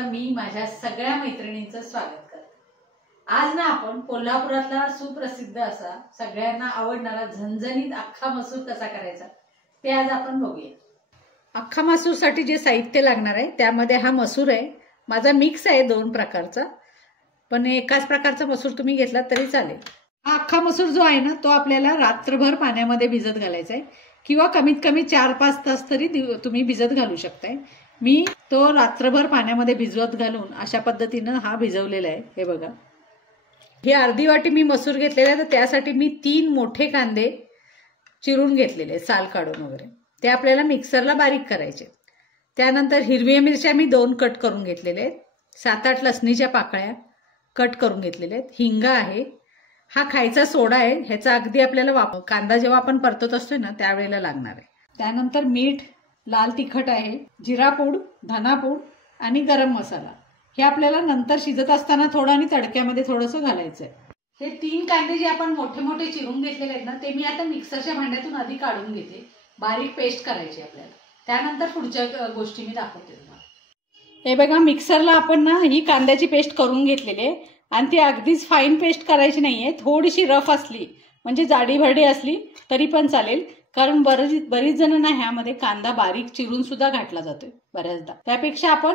सुद्धा मी माझ्या सगळ्या मैत्रिणींचं स्वागत करते। आज ना आपण कोल्हापुरातला सुप्रसिद्ध असा सगळ्यांना आवडणारा झणझणीत अख्खा मसूर कसा करायचा ते आज आपण बघूया। अख्खा मसूरसाठी जे साहित्य लागणार आहे त्यामध्ये हा मसूर आहे, माझा मिक्स आहे दोन प्रकारचा, पण एकाच प्रकारचा मसूर तुम्ही घेतला तरी चालेल। हा अख्खा मसूर जो आहे ना तो आपल्याला रात्रभर पाण्यामध्ये भिजत घालायचा आहे किंवा कमीत कमी 4-5 तास तरी तुम्ही भिजत घालू शकताय। मी तो रात्रभर पाण्यामध्ये भिजवत घालून अशा पद्धतीने हा भिजवलेला आहे। हे बघा, ही अर्धी वाटी मी मसूर घेतलेला आहे, तर त्यासाठी मी 3 मोठे कांदे चिरून घेतलेले, साल काढून वगैरे, ते आपल्याला मिक्सरला बारीक करायचे। त्यानंतर हिरव्या मिरच्या मी 2 कट करून घेतलेले आहेत, 7-8 लसणीच्या पाकळ्या कट करून घेतलेल्या आहेत, हिंग आहे, हा खायचा सोडा आहे, ह्याचा अगदी आपल्याला कांदा जेव्हा आपण परतत असतोय ना त्यावेळेला लागणार आहे। त्यानंतर मीठ, लाल तिखट आहे, जिरापूड, धनापूड आणि गरम मसाला, हे आपल्याला नंतर शिजत असताना थोडं आणि तडक्यामध्ये थोडंसं घालायचं आहे। हे 3 कांदे जे आपण मोठे मोठे चिरून घेतलेले आहेत ना ते मी आता मिक्सरच्या भांड्यातून आधी काढून घेते, बारीक पेस्ट करायची आपल्याला, त्यानंतर पुढच्या गोष्टी मी दाखवते तुम्हाला। हे बघा, मिक्सरला आपण ना ही कांद्याची पेस्ट करून घेतलेली आहे आणि ती अगदीच फाईन पेस्ट करायची नाहीये, थोडीशी रफ असली म्हणजे जाडी भरडी असली तरी पण चालेल, कारण बरीच जण ना ह्यामध्ये कांदा बारीक चिरून सुद्धा घातला जातोय बऱ्याचदा, त्यापेक्षा आपण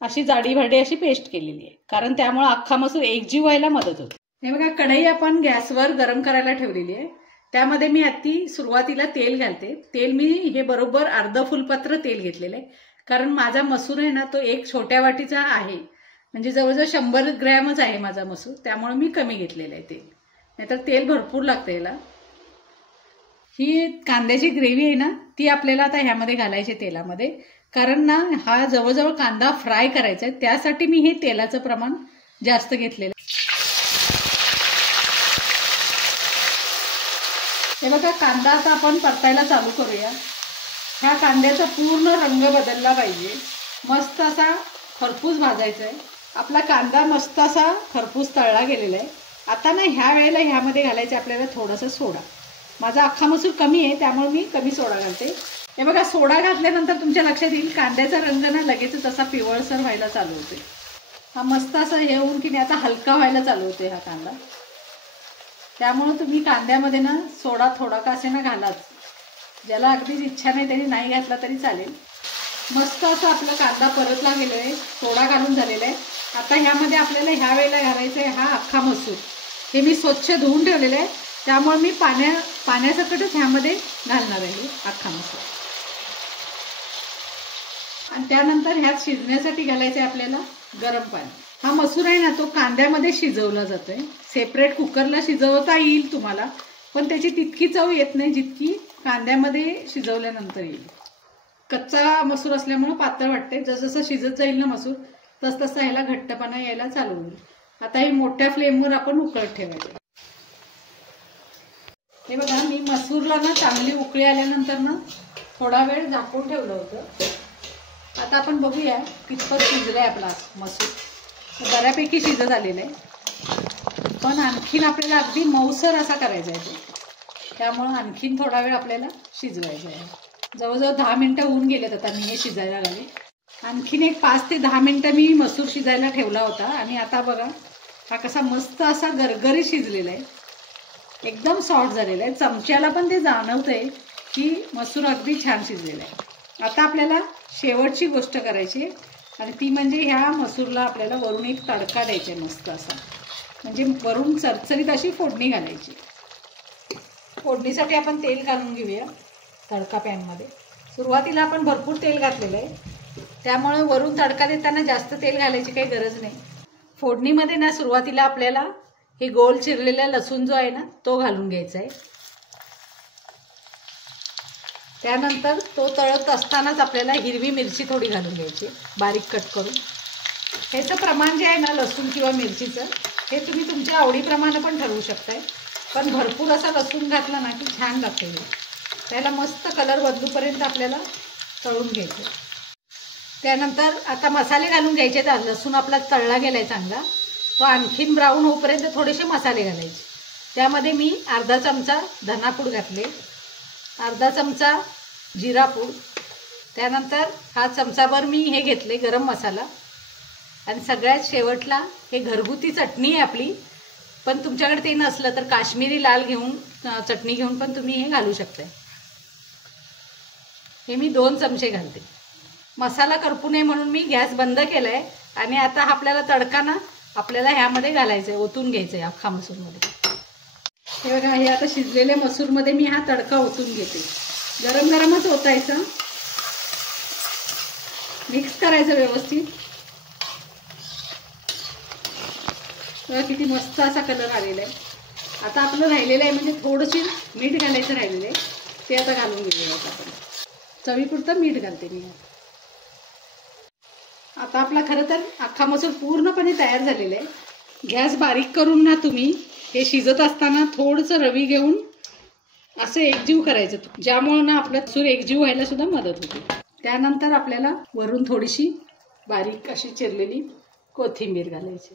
अशी जाडी भरडी अशी पेस्ट केलेली आहे, कारण त्यामुळे अख्खा मसूर एकजीव व्हायला मदत होते। हे बघा, कढई आपण गॅसवर गरम करायला ठेवलेली आहे, त्यामध्ये मी आधी सुरुवातीला तेल घालते। तेल मी हे बरोबर अर्ध फुलपत्र तेल घेतलेलं आहे, कारण माझा मसूर आहे ना तो एक छोट्या वाटीचा आहे, म्हणजे जवळजवळ 100 ग्रॅमच आहे माझा मसूर, त्यामुळे मी कमी घेतलेलं आहे तेल, नाहीतर तेल भरपूर लागतं याला। ही कांद्याची ग्रेव्ही आहे ना ती आपल्याला आता ह्यामध्ये घालायची तेलामध्ये, कारण ना हा जवळजवळ कांदा फ्राय करायचा आहे, त्यासाठी मी हे तेलाचं प्रमाण जास्त घेतलेलं। हे बघा, कांदा आता आपण परतायला चालू करूया। ह्या कांद्याचा पूर्ण रंग बदलला पाहिजे, मस्त असा खरपूस भाजायचा आहे। आपला कांदा मस्त असा खरपूस तळला गेलेला आहे। आता ना ह्या वेळेला ह्यामध्ये घालायचं आपल्याला थोडासा सोडा, माझा अख्खा मसूर कमी आहे त्यामुळे मी कमी सोडा घालते। हे बघा, सोडा घातल्यानंतर तुमच्या लक्षात येईल कांद्याचा रंग ना लगेचच असा पिवळसर व्हायला चालू होते, हा मस्त असा हे होऊन की नाही आता हलका व्हायला चालू होते हा कांदा, त्यामुळे तुम्ही कांद्यामध्ये ना सोडा थोडा का असे ना घालाच, ज्याला अगदीच इच्छा नाही त्यांनी नाही घातला तरी चालेल। मस्त असं आपला कांदा परतला गेला आहे, सोडा घालून झालेला आहे। आता ह्यामध्ये आपल्याला ह्या वेळेला घालायचं आहे हा अख्खा मसूर, हे मी स्वच्छ धुवून ठेवलेलं आहे, त्यामुळे मी पाण्यासकटच ह्यामध्ये घालणार आहे अख्खा मसूर। आणि त्यानंतर ह्यात शिजण्यासाठी घालायचं आहे आपल्याला गरम पाणी। हा मसूर आहे ना तो कांद्यामध्ये शिजवला जातोय, सेपरेट कुकरला शिजवता येईल तुम्हाला, पण त्याची तितकी चव येत नाही जितकी कांद्यामध्ये शिजवल्यानंतर येईल। कच्चा मसूर असल्यामुळे पातळ वाटते, जसं शिजत जाईल ना मसूर तसं ह्याला घट्टपणा यायला चालू होईल। आता ही मोठ्या फ्लेमवर आपण उकळत ठेवायचं। हे बघा, मी मसूरला ना चांगली उकळी आल्यानंतर ना थोडा वेळ झाकून ठेवलं होतं। आता आपण बघूया कितपत शिजलाय आपला मसूर, बऱ्यापैकी शिजत आलेला आहे, पण आणखीन आपल्याला अगदी मऊसर असा करायचा आहे, त्यामुळे आणखीन थोडा वेळ आपल्याला शिजवायचं आहे। जवळजवळ 10 मिनिटं होऊन गेलेत आता मी हे शिजायला लागले, आणखीन एक 5 ते 10 मिनिटं मी मसूर शिजायला ठेवला होता, आणि आता बघा हा कसा मस्त असा गरगरीत शिजलेला आहे, एकदम सॉफ्ट झालेला आहे, चमच्याला पण ते जाणवतंय की मसूर अगदी छान शिजलेला आहे। आता आपल्याला शेवटची गोष्ट करायची आणि ती म्हणजे ह्या मसूरला आपल्याला वरून एक तडका द्यायचा आहे मस्त असा, म्हणजे वरून चरचरीत अशी फोडणी घालायची। फोडणीसाठी आपण तेल घालून घेऊया तडका पॅनमध्ये। सुरुवातीला आपण भरपूर तेल घातलेलं आहे, त्यामुळे वरून तडका देताना जास्त तेल घालायची काही गरज नाही। फोडणीमध्ये ना सुरुवातीला आपल्याला हे गोल चिरलेला लसूण जो आहे ना तो घालून घ्यायचा आहे, त्यानंतर तो तळत असतानाच आपल्याला हिरवी मिरची थोडी घालून घ्यायची बारीक कट करून। ह्याचं प्रमाण जे आहे ना लसूण किंवा मिरचीचं हे तुम्ही तुमच्या आवडीप्रमाणे पण ठरवू शकताय, पण भरपूर असा लसूण घातला ना की छान लागते, त्याला मस्त कलर बदलूपर्यंत आपल्याला तळून घ्यायचं। त्यानंतर आता मसाले घालून घ्यायचे, लसूण आपला तळला गेलाय चांगला, तो आणखीन ब्राऊन होईपर्यंत थोडेसे मसाले घालायचे। त्यामध्ये मी अर्धा चमचा धनापूड घातले, अर्धा चमचा जिरापूड, त्यानंतर हा चमचाभर मी हे घेतले गरम मसाला, आणि सगळ्यात शेवटला हे घरगुती चटणी आहे आपली, पण तुमच्याकडे ते नसलं तर काश्मीरी लाल घेऊन चटणी घेऊन पण तुम्ही हे घालू शकताय. हे मी 2 चमचे घालते. मसाला करपू नये म्हणून मी गॅस बंद केलाय. आणि आता आपल्याला तडका ना आपल्याला ह्यामध्ये घालायचं आहे, ओतून घ्यायचं आहे अख्खा मसूरमध्ये. हे बघा, हे आता शिजलेल्या मसूरमध्ये मी हा तडका ओतून घेते. गरम गरमच ओतायचं, मिक्स करायचं व्यवस्थित. बघा किती मस्त असा कलर आलेला आहे. आता आपलं राहिलेलं आहे म्हणजे थोडंशी मीठ घालायचं राहिलेलं आहे, ते आता घालून घेऊया आपण. चवीपुरतं मीठ घालते मी. आता आपला खरं तर अख्खा मसूर पूर्णपणे तयार झालेला आहे. गॅस बारीक करून ना तुम्ही हे शिजत असताना थोडंसं रवी घेऊन असं एकजीव करायचं, ज्यामुळे ना आपलं मसूर एकजीव व्हायला सुद्धा मदत होते. त्यानंतर आपल्याला वरून थोडीशी बारीक अशी चिरलेली कोथिंबीर घालायची.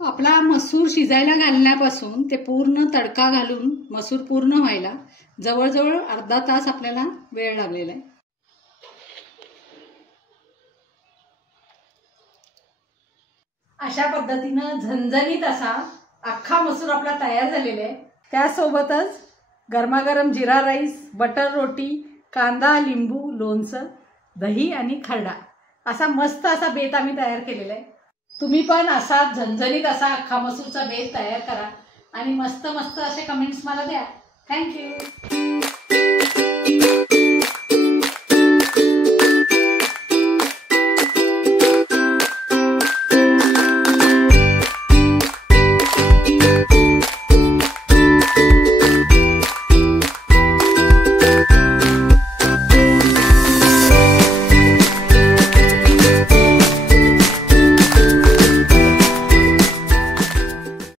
आपला मसूर शिजायला घालण्यापासून ते पूर्ण तडका घालून मसूर पूर्ण व्हायला जवळजवळ अर्धा तास आपल्याला वेळ लागलेला आहे. अशा पद्धतीनं झणझणीत असा अख्खा मसूर आपला तयार झालेला आहे. त्यासोबतच गरमागरम जिरा राईस, बटर रोटी, कांदा, लिंबू, लोणचं, दही आणि खरडा असा मस्त असा बेत आम्ही तयार केलेला आहे. तुम्ही पण असा झणझणीत असा अख्खा मसूरचा बेत तयार करा आणि मस्त मस्त असे कमेंट्स मला द्या. थँक्यू.